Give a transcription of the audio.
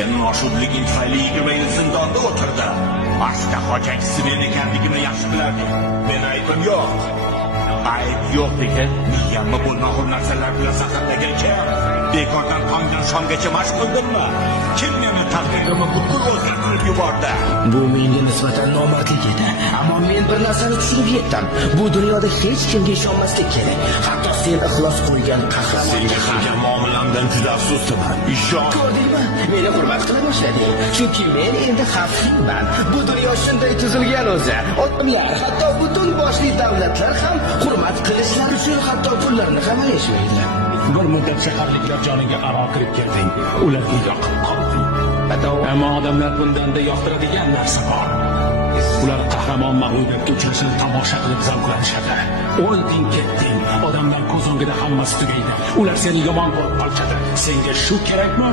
Sen noshudliging tufayli 20 yil zindonda o'tirdi. Asta hojatchisi men ekanligimni yaxshi bilardi. Men aybim yo'q. Ayb yo'q degan miyamni bo'lmag'ur narsalar bilan zaharlagan kim? Bekordan tongdan shomgacha mashq qildimmi? Kim meni taqdirimni butkul o'zgartirib yubordi? Bu menga nisbatan nomardlik edi. Ammo men bir narsani tushunib yetdim. Bu dunyoda hech kimga ishonmaslik kerak. Hatto sen ixlos qo'ygan qahramon. Senga qilgan muomalamdan juda afsusdaman. Ishon. Ko'rdingmi? Meni hurmat qila boshlading. Chunki men endi xavfliman. Bu dunyo shunday tuzilgan o'zi. Odamlar, hatto butun boshli davlatlar ham hurmat qilishlari uchun hatto pullarni ham ayashmaydi. Bir muddat shaharliklar joniga aro kirib kelding. Ularga yoqib qolding. Ammo odamlar bundanda yoqtiradigan narsa bor. Ular qahramon mag'lubiyatga uchrashini tomosha qilib zavqlanishadi. O'lding ketding. Odamlar ko'z o'ngida hammasi tugaydi. Ular seni yomon ko'rib qolishadi. Senga shu kerakmi?